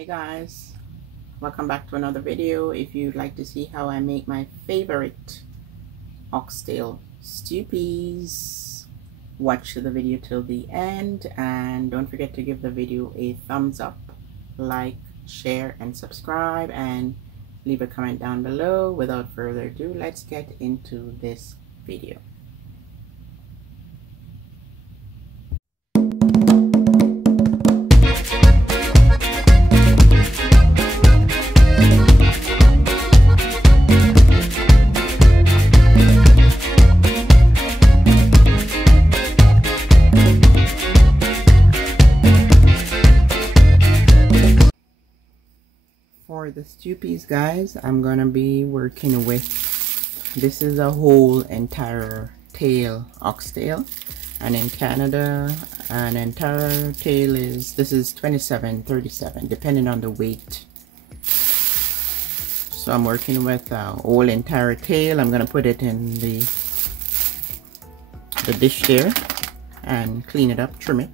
Hey guys, welcome back to another video. If you'd like to see how I make my favorite oxtail stew peas, watch the video till the end and don't forget to give the video a thumbs up, like, share and subscribe, and leave a comment down below. Without further ado, let's get into this video. For the stew peas, guys, I'm gonna be working with, this is a whole entire tail oxtail, and in Canada an entire tail is, this is 27.37 depending on the weight. So I'm working with a whole entire tail. I'm gonna put it in the dish there and clean it up, trim it.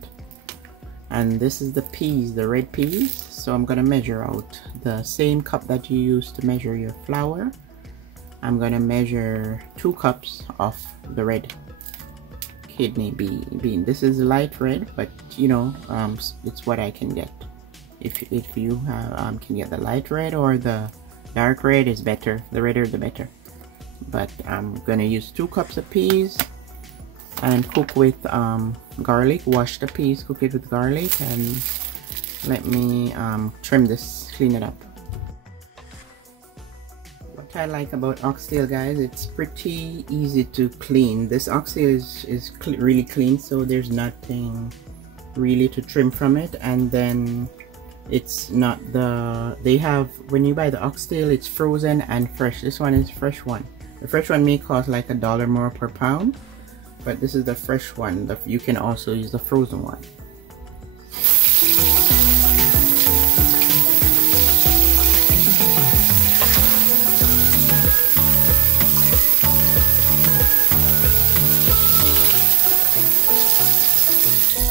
And this is the peas, the red peas. So I'm gonna measure out the same cup that you use to measure your flour. I'm gonna measure 2 cups of the red kidney bean. This is light red, but you know, it's what I can get. If you have, can get the light red or the dark red is better. The redder the better. But I'm gonna use 2 cups of peas and cook with garlic. Wash the peas, cook it with garlic, and let me trim this, clean it up. What I like about oxtail, guys, it's pretty easy to clean. This oxtail is really clean, so there's nothing really to trim from it. And then it's not they have, when you buy the oxtail, it's frozen and fresh. This one is fresh one. The fresh one may cost like $1 more per pound, but this is the fresh one. You can also use the frozen one.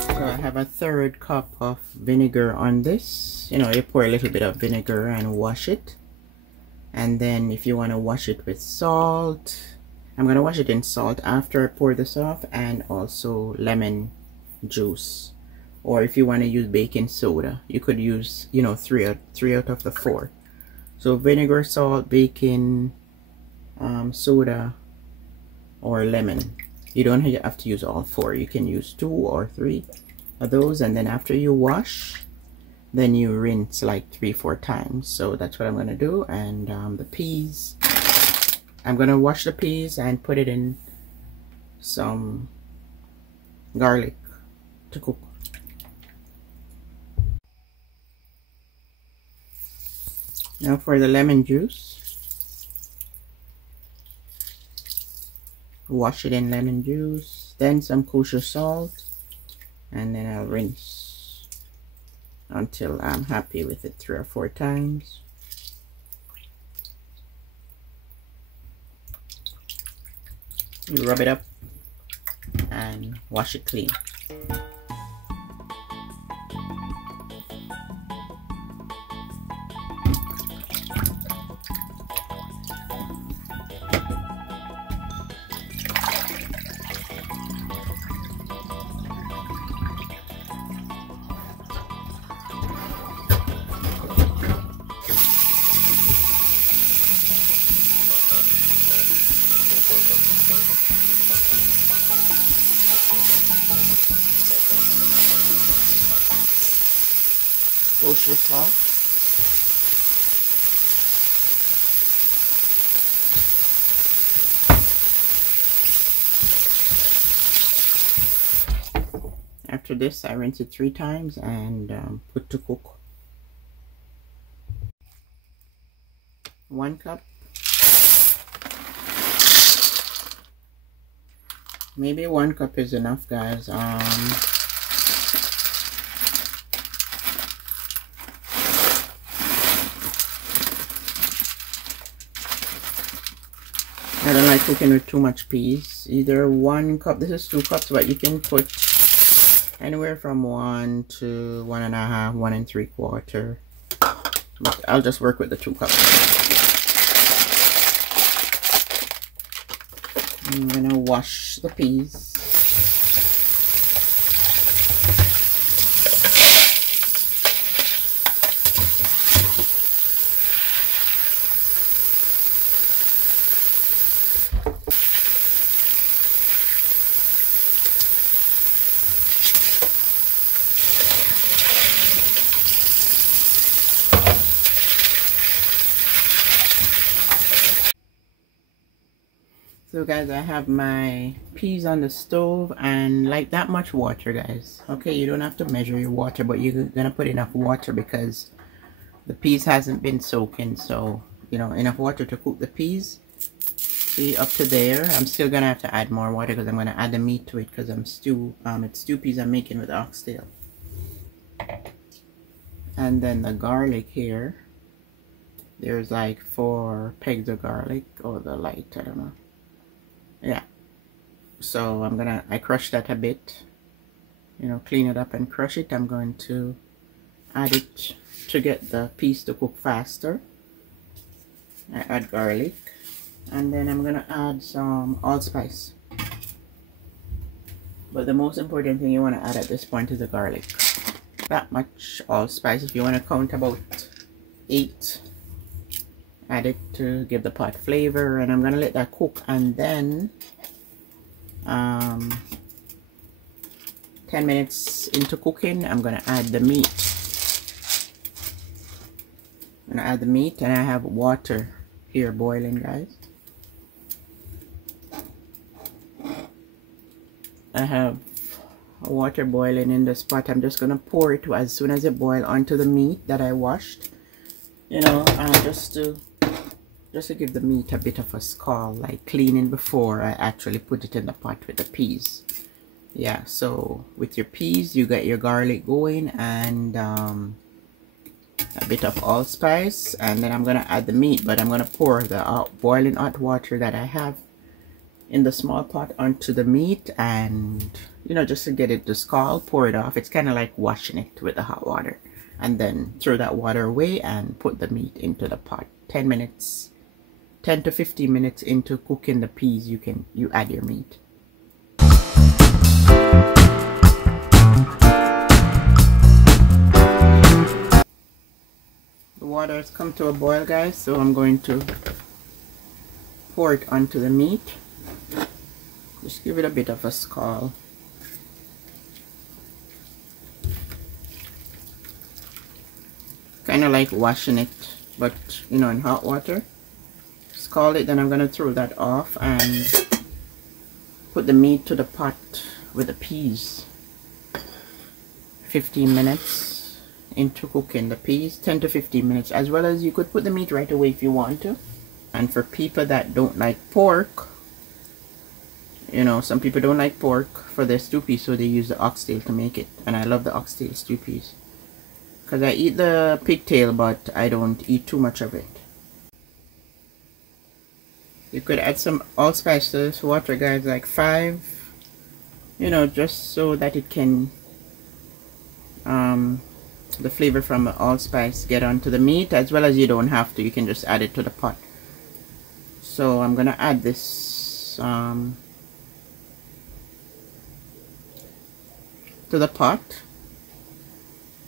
So I have a 1/3 cup of vinegar on this. You know, you pour a little bit of vinegar and wash it. And then if you want to wash it with salt, I'm going to wash it in salt after I pour this off, and also lemon juice. Or if you want to use baking soda, you could use, you know, 3 out of the 4. So vinegar, salt, baking soda, or lemon. You don't have to use all 4. You can use 2 or 3 of those, and then after you wash, then you rinse like 3-4 times. So that's what I'm going to do. And the peas, I'm gonna wash the peas and put it in some garlic to cook. Now for the lemon juice, wash it in lemon juice, then some kosher salt, and then I'll rinse until I'm happy with it 3 or 4 times. You rub it up and wash it clean. Wash this off. After this, I rinse it 3 times and put to cook. 1 cup. Maybe 1 cup is enough, guys. I don't like cooking with too much peas. Either 1 cup, this is 2 cups, but you can put anywhere from 1 to 1 1/2, 1 3/4 but I'll just work with the 2 cups. I'm gonna wash the peas. So guys, I have my peas on the stove and like that much water, guys. Okay, you don't have to measure your water, but you're gonna put enough water because the peas hasn't been soaking, so you know, enough water to cook the peas. See, up to there. I'm still gonna have to add more water because I'm gonna add the meat to it because it's stew peas I'm making with oxtail. And then the garlic here, there's like 4 pegs of garlic, or the light, I don't know. Yeah, so I crush that a bit, you know, clean it up and crush it. I'm going to add it to get the peas to cook faster. I add garlic, and then I'm gonna add some allspice, but the most important thing you want to add at this point is the garlic. That much allspice. If you want to count about 8, add it to give the pot flavor, and I'm gonna let that cook, and then 10 minutes into cooking, I'm gonna add the meat. I'm gonna add the meat, and I have water here boiling, guys. I have water boiling in this pot. I'm just gonna pour it as soon as it boils onto the meat that I washed, you know, just to give the meat a bit of a scald, like cleaning before I actually put it in the pot with the peas. Yeah, so with your peas, you get your garlic going and a bit of allspice, and then I'm gonna add the meat, but I'm gonna pour the boiling hot water that I have in the small pot onto the meat, and you know, just to get it to scald, pour it off. It's kind of like washing it with the hot water, and then throw that water away and put the meat into the pot. 10 to 15 minutes into cooking the peas, you add your meat. The water has come to a boil, guys, so I'm going to pour it onto the meat. Just give it a bit of a scald. Kind of like washing it, but you know, in hot water. Scald it, then I'm gonna throw that off and put the meat to the pot with the peas. 15 minutes into cooking the peas, 10 to 15 minutes, as well as you could put the meat right away if you want to. And for people that don't like pork, you know, some people don't like pork for their stew peas, so they use the oxtail to make it. And I love the oxtail stew peas because I eat the pigtail, but I don't eat too much of it. You could add some allspice to this water, guys, like 5, you know, just so that it can the flavor from the allspice get onto the meat, as well as you don't have to, you can just add it to the pot. So I'm gonna add this to the pot.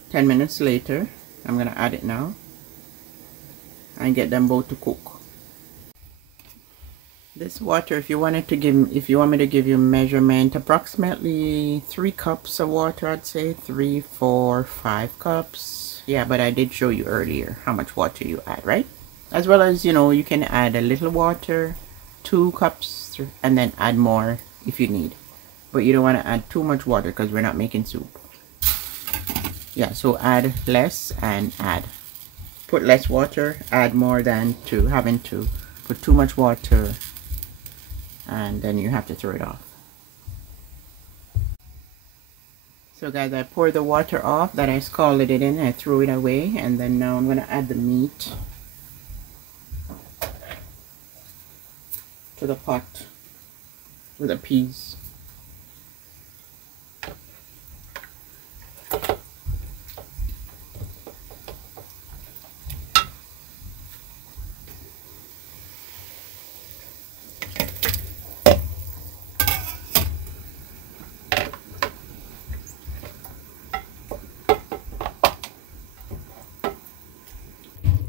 10 minutes later, I'm gonna add it now and get them both to cook. This water, if you want me to give you measurement, approximately 3 cups of water, I'd say 3, 4, 5 cups. Yeah, but I did show you earlier how much water you add, right? As well as, you know, you can add a little water, 2 cups, and then add more if you need. But you don't want to add too much water because we're not making soup. Yeah, so add less and add. Put less water, add more than to having to put too much water, and then you have to throw it off. So guys, I poured the water off that I scalded it in, I threw it away, and then now I'm going to add the meat to the pot with the peas.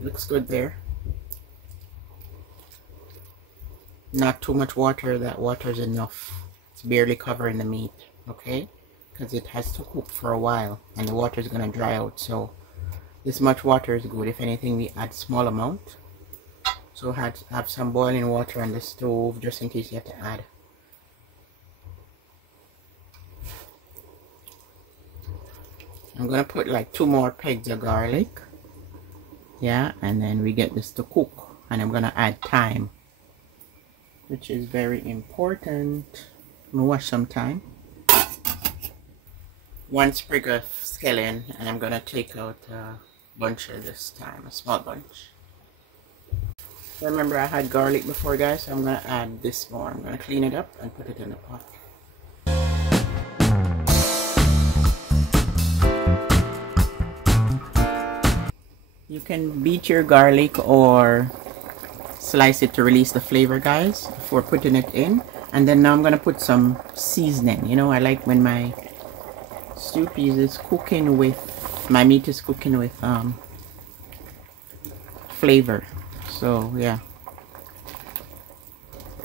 looks good there. Not too much water, that water is enough. It's barely covering the meat, okay? Because it has to cook for a while and the water is going to dry out. So this much water is good. If anything, we add small amount. So have some boiling water on the stove just in case you have to add. I'm going to put like 2 more pegs of garlic. Yeah, and then we get this to cook. And I'm going to add thyme, which is very important. I'm going to wash some thyme. 1 sprig of scallion, and I'm going to take out a bunch of this thyme, a small bunch. Remember I had garlic before, guys, so I'm going to add this more. I'm going to clean it up and put it in the pot. You can beat your garlic or slice it to release the flavor, guys, before putting it in. And then now I'm going to put some seasoning. You know, I like when my stew peas is cooking with, my meat is cooking with flavor. So yeah,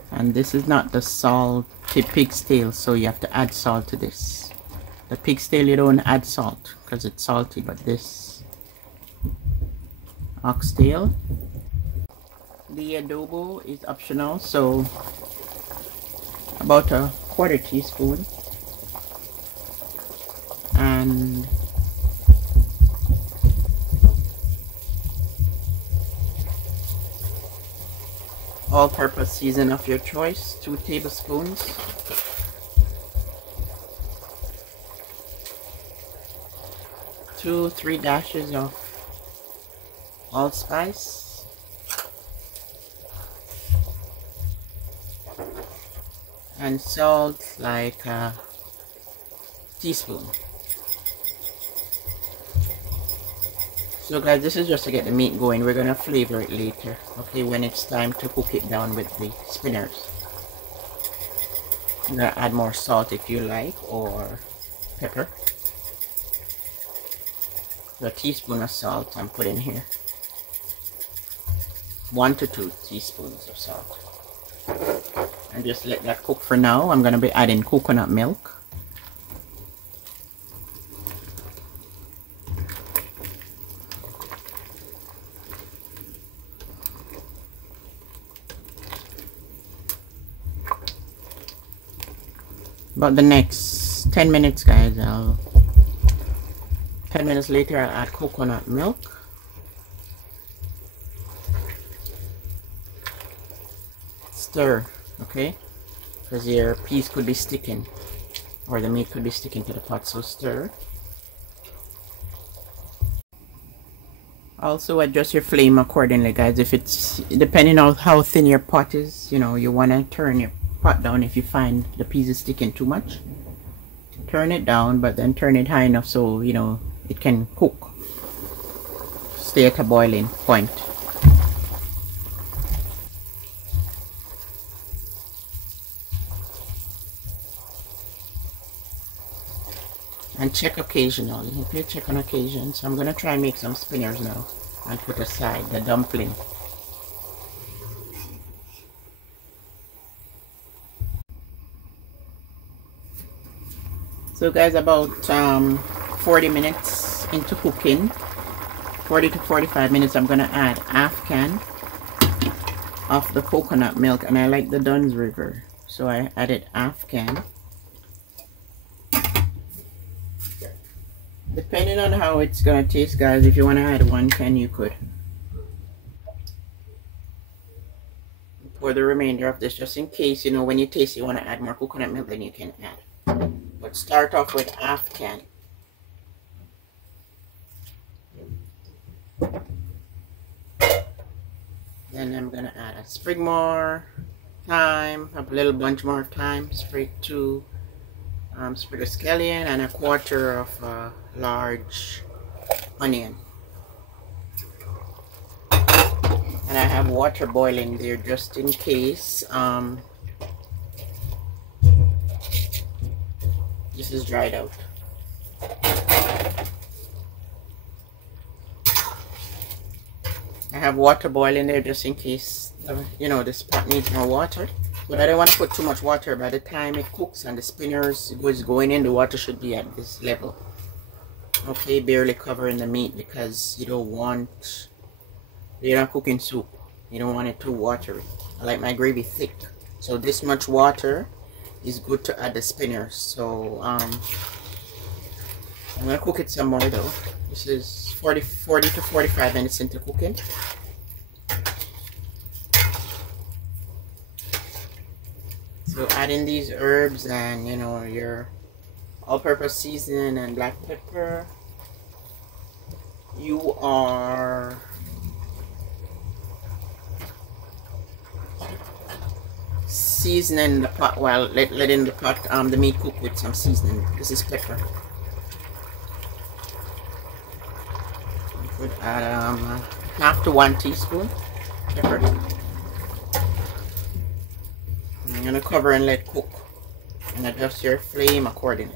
and this is not the salty pig's tail, so you have to add salt to this. The pig's tail you don't add salt because it's salty, but this oxtail, the adobo is optional, so about a 1/4 teaspoon, and all-purpose season of your choice, 2 tablespoons. Two, 3 dashes of allspice. And salt like a teaspoon. So guys, this is just to get the meat going. We're gonna flavor it later, okay, when it's time to cook it down with the spinners. I'm gonna add more salt if you like, or pepper. So a teaspoon of salt I'm putting here. 1 to 2 teaspoons of salt. And just let that cook for now. I'm gonna be adding coconut milk. About the next 10 minutes, guys, 10 minutes later I'll add coconut milk. Stir, okay, because your peas could be sticking, or the meat could be sticking to the pot, so stir. Also adjust your flame accordingly, guys. If it's, depending on how thin your pot is, you know, you want to turn your pot down if you find the peas is sticking too much. Turn it down, but then turn it high enough so, you know, it can cook. Stay at a boiling point. And check occasionally. If you check on occasion, so I'm going to try and make some spinners now and put aside the dumpling. So guys, about 40 minutes into cooking, 40 to 45 minutes, I'm going to add half can of the coconut milk, and I like the Dunn's River, so I added half can. Depending on how it's going to taste, guys, if you want to add 1 can, you could. Pour the remainder of this just in case, you know, when you taste you want to add more coconut milk, then you can add. But start off with half can. Then I'm gonna add a sprig more thyme, a little bunch more of thyme, sprig 2 sprig of scallion, and a 1/4 of a large onion. And I have water boiling there just in case this is dried out. I have water boiling there just in case, you know, this pot needs more water. But I don't want to put too much water. By the time it cooks and the spinners is going in, the water should be at this level. Okay, barely covering the meat because you don't want, you're not cooking soup. You don't want it too watery. I like my gravy thick. So this much water is good to add the spinners. So I'm gonna cook it some more though. This is 40 to 45 minutes into cooking. So adding these herbs and, you know, your all-purpose seasoning and black pepper, you are seasoning the pot while letting the pot the meat cook with some seasoning. This is pepper. You could add half to 1 teaspoon pepper. I'm gonna cover and let cook and adjust your flame accordingly.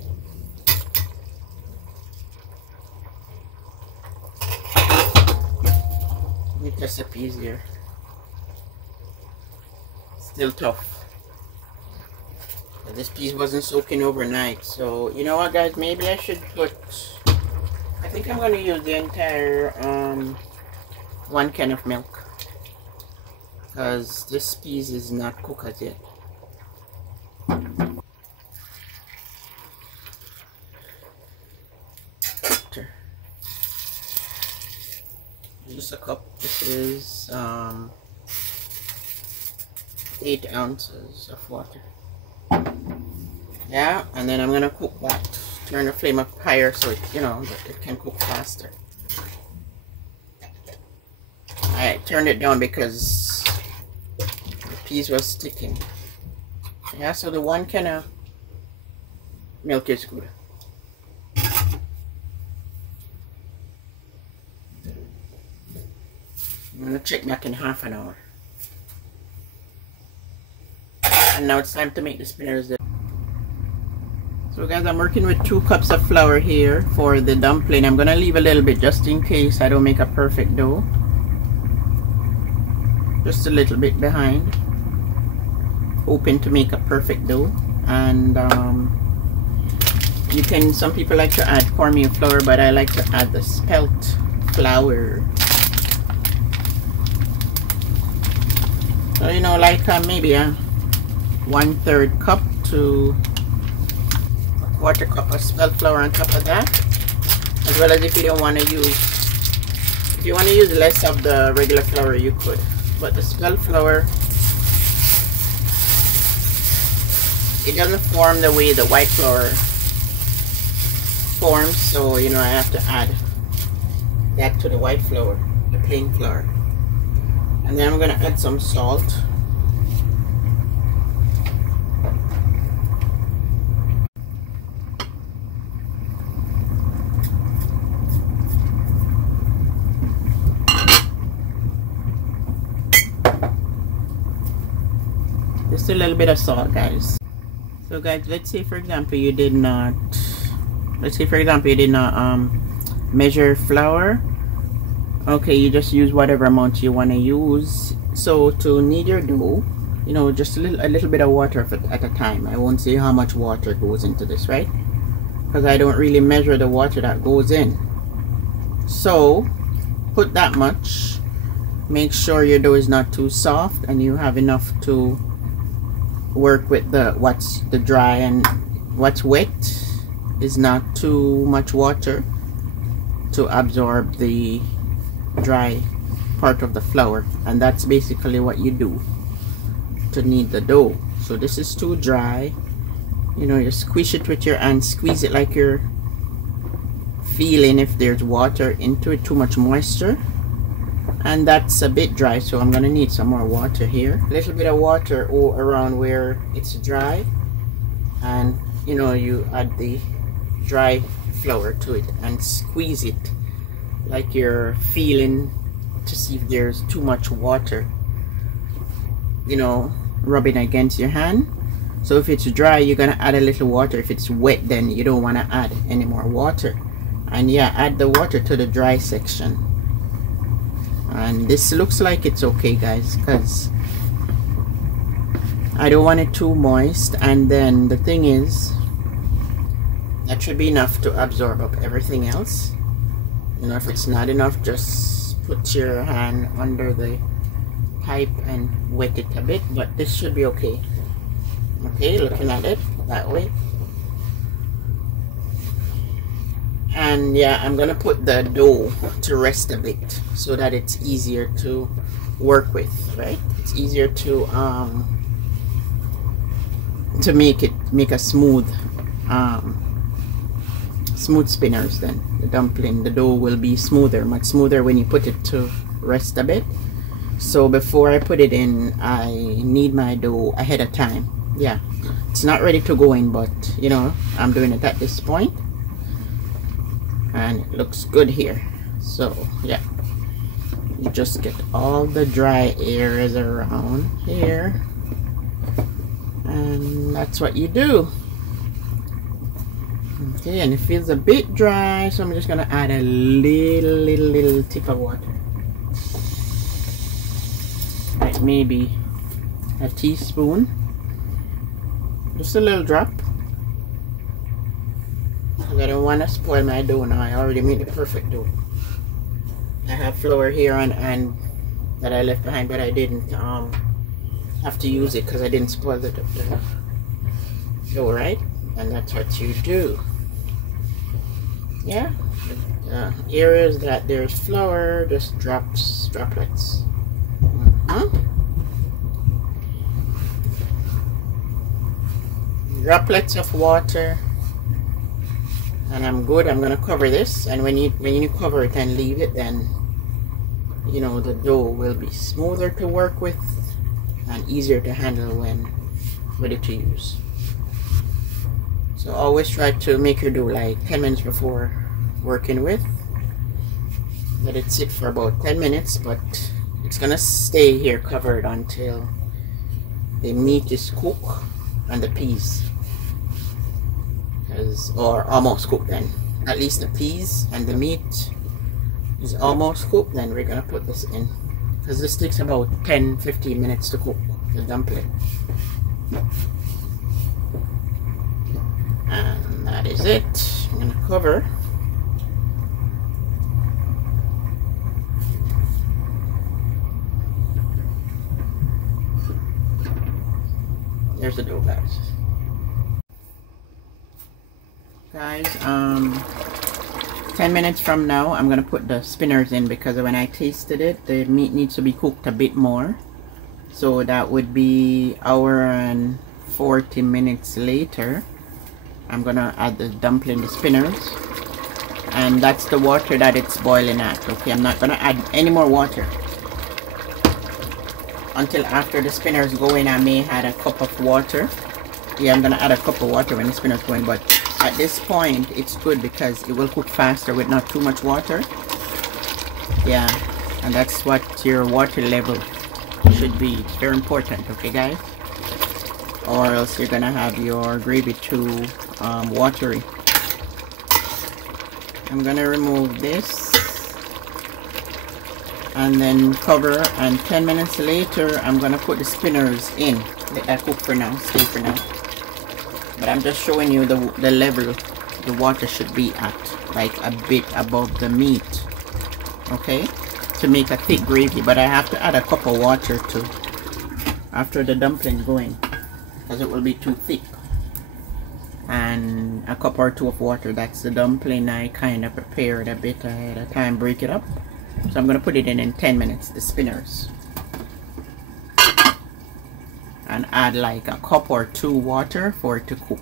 Make this up easier. Still tough. But this piece wasn't soaking overnight, so you know what, guys? Maybe I should put. I think I'm gonna use the entire 1 can of milk because this piece is not cooked as yet. Just a cup. This is 8 ounces of water. Yeah, and then I'm gonna cook that. Turn the flame up higher so it, you know, it can cook faster. I turned it down because the peas was sticking. Yeah, so the 1 can of milk is good. I'm gonna check back in half an hour. And now it's time to make the spinners. So guys, I'm working with 2 cups of flour here for the dumpling. I'm gonna leave a little bit just in case I don't make a perfect dough. Just a little bit behind. Hoping to make a perfect dough. And you can, some people like to add cornmeal flour, but I like to add the spelt flour. So you know, like maybe a 1/3 cup to a 1/4 cup of spelt flour on top of that, as well as if you don't want to use, if you want to use less of the regular flour, you could, but the spelt flour, it doesn't form the way the white flour forms, so you know I have to add that to the white flour, the plain flour. And then I'm going to add some salt. Just a little bit of salt, guys. So guys, let's say for example you did not measure flour. Okay, you just use whatever amount you want to use. So to knead your dough, you know, just a little bit of water at a time. I won't say how much water goes into this, right? Because I don't really measure the water that goes in. So put that much. Make sure your dough is not too soft and you have enough to work with what's the dry, and what's wet is not too much water to absorb the dry part of the flour. And that's basically what you do to knead the dough. So this is too dry, you know, you squish it with your hand, squeeze it like you're feeling if there's water into it, too much moisture, and that's a bit dry, so I'm gonna need some more water here, a little bit of water around where it's dry, and you know, you add the dry flour to it and squeeze it like you're feeling to see if there's too much water, you know, rubbing against your hand. So if it's dry, you're gonna add a little water. If it's wet, then you don't want to add any more water. And yeah, add the water to the dry section. And this looks like it's okay, guys, because I don't want it too moist. And then the thing is, that should be enough to absorb up everything else. You know, if it's not enough, just put your hand under the pipe and wet it a bit, but this should be okay. Okay, looking at it that way. And yeah, I'm gonna put the dough to rest a bit so that it's easier to work with, right? It's easier to make a smooth smooth spinners. Then the dough will be smoother, much smoother when you put it to rest a bit. So before I put it in, I knead my dough ahead of time. Yeah, it's not ready to go in, but you know, I'm doing it at this point and it looks good here. So yeah, you just get all the dry areas around here, and that's what you do. Okay, and it feels a bit dry, so I'm just gonna add a little tip of water, like maybe a teaspoon, just a little drop. I don't want to spoil my dough now. I already made the perfect dough. I have flour here and that I left behind, but I didn't have to use it because I didn't spoil the dough, right? And that's what you do. Yeah, areas that there's flour, just droplets. Droplets of water, and I'm good. I'm gonna cover this, and when you cover it and leave it, then you know the dough will be smoother to work with and easier to handle when ready to use. So always try to make your dough like 10 minutes before working with. Let it sit for about 10 minutes, but it's gonna stay here covered until the meat is cooked and the peas, or almost cooked. Then at least the peas and the meat is almost cooked. Then we're gonna put this in, because this takes about 10-15 minutes to cook the dumpling. And that is it. I'm gonna cover. There's the dough, guys. 10 minutes from now, I'm gonna put the spinners in, because when I tasted it, the meat needs to be cooked a bit more. So that would be 1 hour and 40 minutes later. I'm gonna add the dumpling, the spinners, and that's the water that it's boiling at. Okay, I'm not gonna add any more water until after the spinners go in. I may add a cup of water. Yeah, I'm gonna add a cup of water when the spinners go in, but at this point it's good because it will cook faster with not too much water. Yeah, and that's what your water level should be. It's very important, okay guys, or else you're gonna have your gravy too watery. I'm gonna remove this and then cover, and 10 minutes later I'm gonna put the spinners in. Let that cook for now, stay for now, but I'm just showing you the level the water should be at, like a bit above the meat, okay, to make a thick gravy. But I have to add a cup of water too after the dumpling going, because it will be too thick, and a cup or two of water. That's the dumpling I kind of prepared a bit ahead of time, break it up. So I'm going to put it in 10 minutes, the spinners, and add like a cup or two water for it to cook.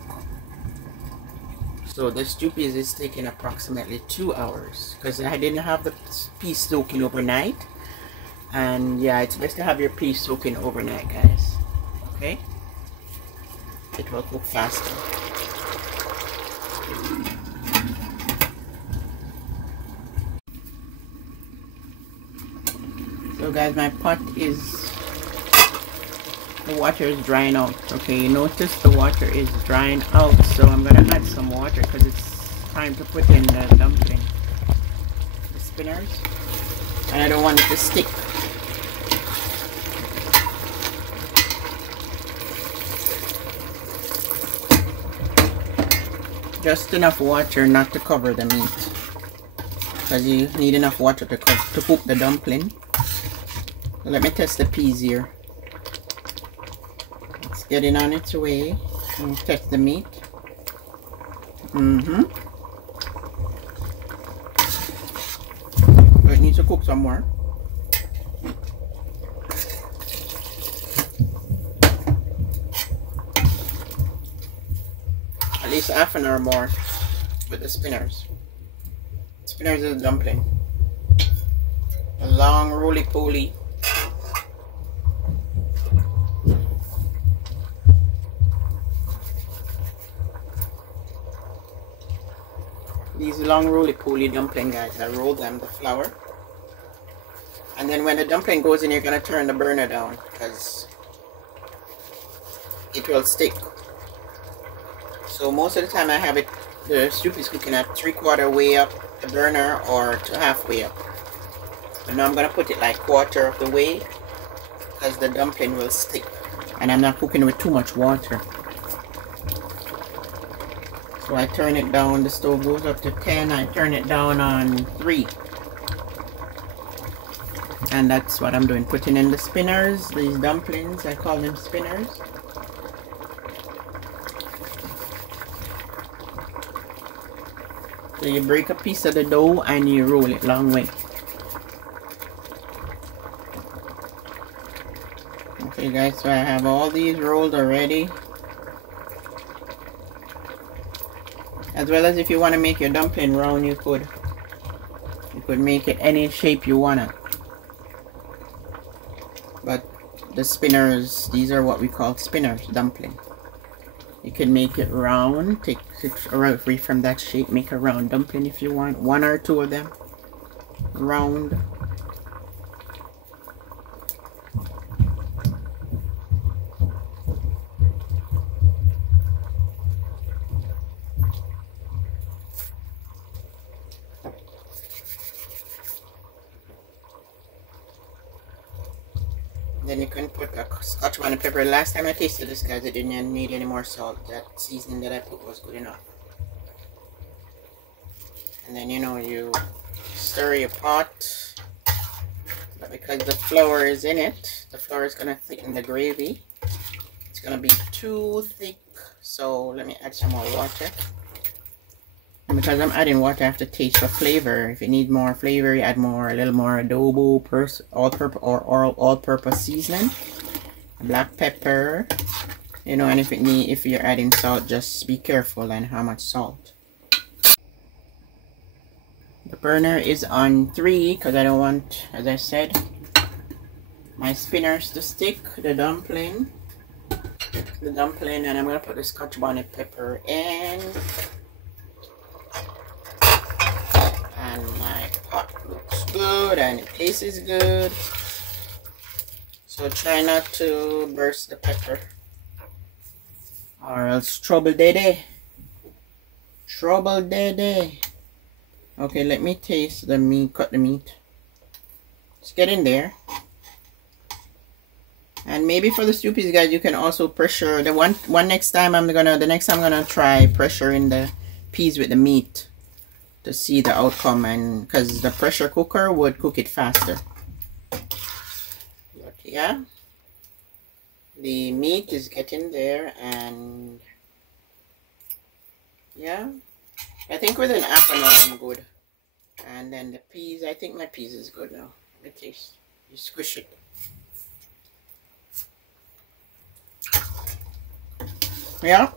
So the stew peas is taking approximately 2 hours, because I didn't have the peas soaking overnight. And yeah, it's best to have your peas soaking overnight, guys, okay? It will cook faster. So guys, my pot is, the water is drying out. Okay, you notice the water is drying out, so I'm gonna add some water because it's time to put in the dumpling, the spinners. and I don't want it to stick. Just enough water not to cover the meat, because you need enough water to cook the dumpling. So let me test the peas here. It's getting on its way. And test the meat. So it needs to cook some more. At least half an hour more with the spinners. Spinners is a dumpling. A long roly-poly. These long roly-poly dumpling, guys, I roll them, the flour. And then when the dumpling goes in, you're going to turn the burner down, because it will stick. So most of the time I have it, the soup is cooking at 3/4 way up the burner or to halfway up. But now I'm going to put it like 1/4 of the way, because the dumpling will stick. And I'm not cooking with too much water. So I turn it down, the stove goes up to 10, I turn it down on 3. And that's what I'm doing, putting in the spinners, these dumplings, I call them spinners. So you break a piece of the dough and you roll it long way. Okay guys, so I have all these rolled already. As well as if you want to make your dumpling round, you could make it any shape you wanna. But the spinners, these are what we call spinners, dumpling. You can make it round, take it free from that shape, make a round dumpling if you want. 1 or 2 of them round. Then you can put a Scotch bonnet pepper. Last time I tasted this, guys, it didn't need any more salt. That seasoning that I put was good enough. And then, you know, you stir your pot. But because the flour is in it, the flour is going to thicken the gravy. It's going to be too thick. So let me add some more water. And because I'm adding water, I have to taste for flavor. If you need more flavor, you add more, a little more adobo, all-purpose seasoning, black pepper, you know. And if you're adding salt, just be careful and how much salt. The burner is on 3 because I don't want, as I said, my spinners to stick. The dumpling, and I'm gonna put the Scotch bonnet pepper in. And my pot looks good and it tastes good. So try not to burst the pepper, or else trouble daddy. Trouble daddy. Okay, let me taste the meat, cut the meat. Let's get in there. And maybe for the soupies, guys, you can also pressure the next time I'm gonna try pressuring the peas with the meat to see the outcome, and because the pressure cooker would cook it faster. But yeah, the meat is getting there, and yeah, I think within half an hour I'm good. And then the peas, I think my peas is good now. Let me taste. You squish it. Yeah,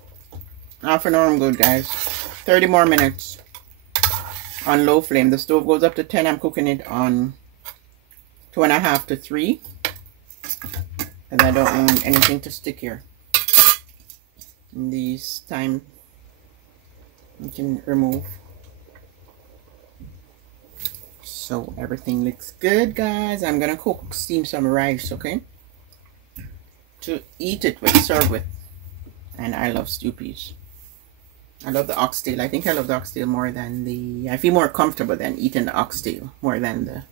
half an hour I'm good, guys. 30 more minutes on low flame. The stove goes up to 10. I'm cooking it on 2.5 to 3, because I don't want anything to stick here. And these time you can remove. So everything looks good, guys. I'm gonna steam some rice, okay, to eat it with, serve with. And I love stew peas. I love the oxtail. I think I love the oxtail more than I feel more comfortable than eating the oxtail more than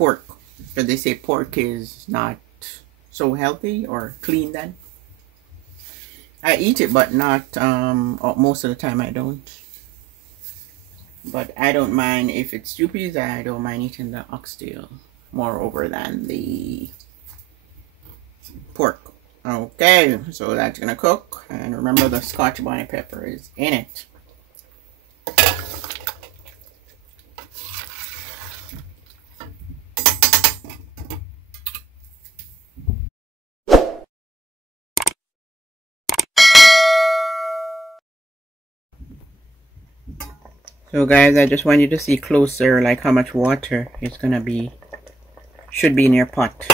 pork, because they say pork is not so healthy or clean. Then I eat it, but not most of the time I don't. But I don't mind if it's stew peas. I don't mind eating the oxtail moreover than the pork. Okay, so that's gonna cook, and remember the Scotch bonnet pepper is in it. So guys, I just want you to see closer like how much water is gonna be, should be in your pot.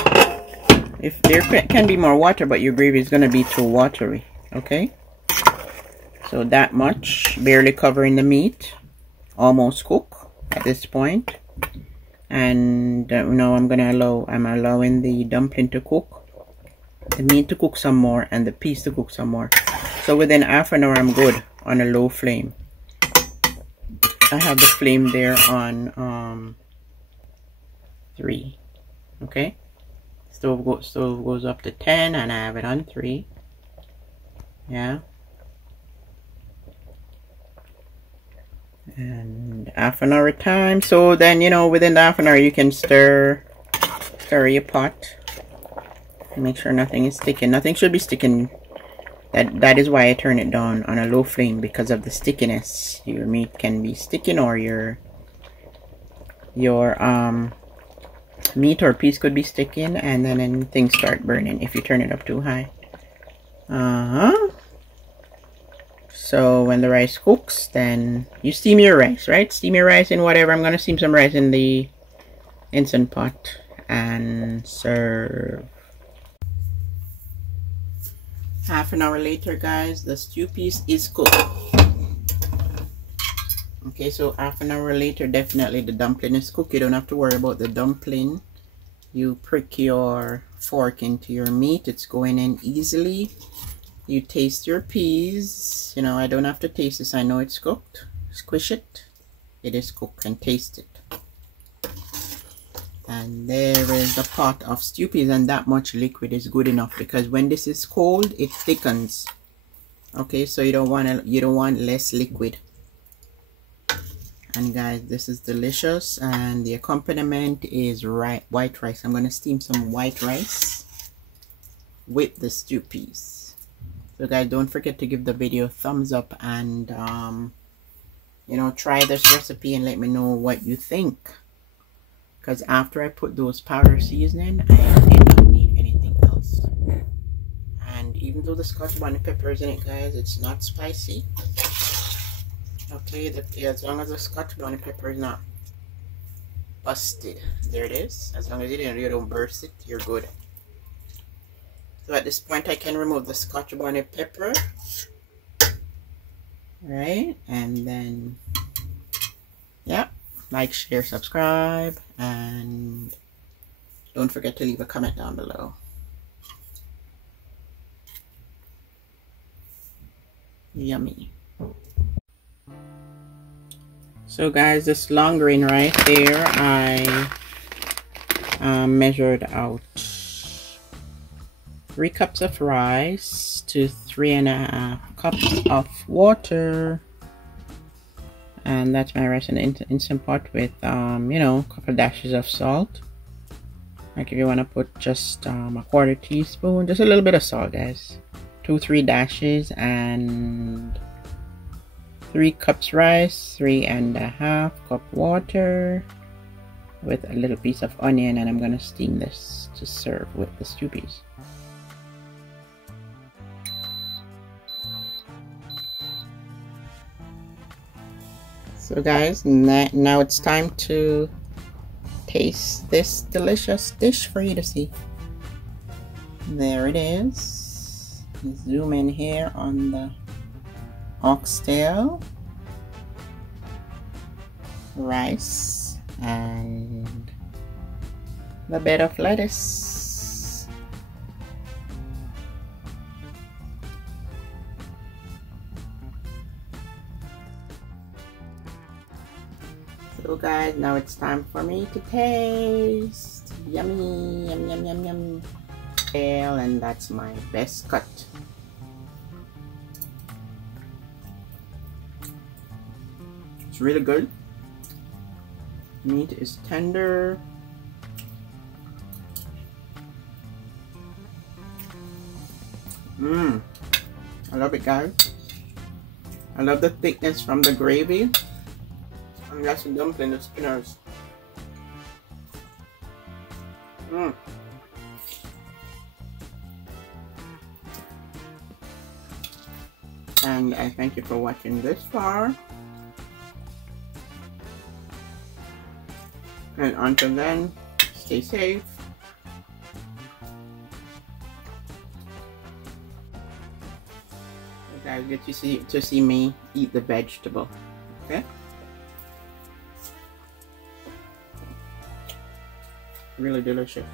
If there can be more water, but your gravy is gonna be too watery. Okay, so that much, barely covering the meat, almost cook at this point. And now I'm allowing the dumpling to cook, the meat to cook some more, and the peas to cook some more. So within half an hour I'm good on a low flame. I have the flame there on 3. Okay, stove goes up to 10 and I have it on 3. Yeah, and half an hour time. So then, you know, within the half an hour you can stir your pot, make sure nothing is sticking. Nothing should be sticking. That is why I turn it down on a low flame, because of the stickiness. Your meat can be sticking, or your meat or piece could be sticking, and then things start burning if you turn it up too high. So when the rice cooks, then you steam your rice, right? Steam your rice in whatever. I'm gonna steam some rice in the Instant Pot and serve. Half an hour later, guys, the stew piece is cooked. Okay, so half an hour later, definitely the dumpling is cooked. You don't have to worry about the dumpling. You prick your fork into your meat, it's going in easily. You taste your peas. You know, I don't have to taste this, I know it's cooked. Squish it, it is cooked, and taste it. And there is the pot of stew peas, and that much liquid is good enough, because when this is cold it thickens. Okay, so you don't want less liquid. And guys, this is delicious, and the accompaniment is white rice. I'm gonna steam some white rice with the stew peas. So guys, don't forget to give the video a thumbs up, and you know, try this recipe and let me know what you think. Because after I put those powder seasoning, I did not need anything else. And even though the Scotch bonnet pepper is in it, guys, it's not spicy. Okay, as long as the Scotch bonnet pepper is not busted, there it is. As long as you don't burst it, you're good. So at this point, I can remove the Scotch bonnet pepper, right? And then, yeah. Like, share, subscribe, and don't forget to leave a comment down below. Yummy. So guys, this long grain right there, I measured out 3 cups of rice to 3.5 cups of water. And that's my rice in the Instant Pot with, you know, a couple dashes of salt. Like if you want to put just a 1/4 teaspoon, just a little bit of salt, guys. 2-3 dashes, and 3 cups rice, 3.5 cup water with a little piece of onion, and I'm gonna steam this to serve with the stew peas. So guys, now it's time to taste this delicious dish for you to see. There it is. Zoom in here on the oxtail, rice, and the bed of lettuce. So So guys, now it's time for me to taste. Yummy, yum, yum, yum, yum. And that's my best cut. It's really good. Meat is tender. I love it, guys. I love the thickness from the gravy. And that's the dumpling, the spinners. And I thank you for watching this far. And until then, stay safe. You guys get to see me eat the vegetable. Okay? Really delicious.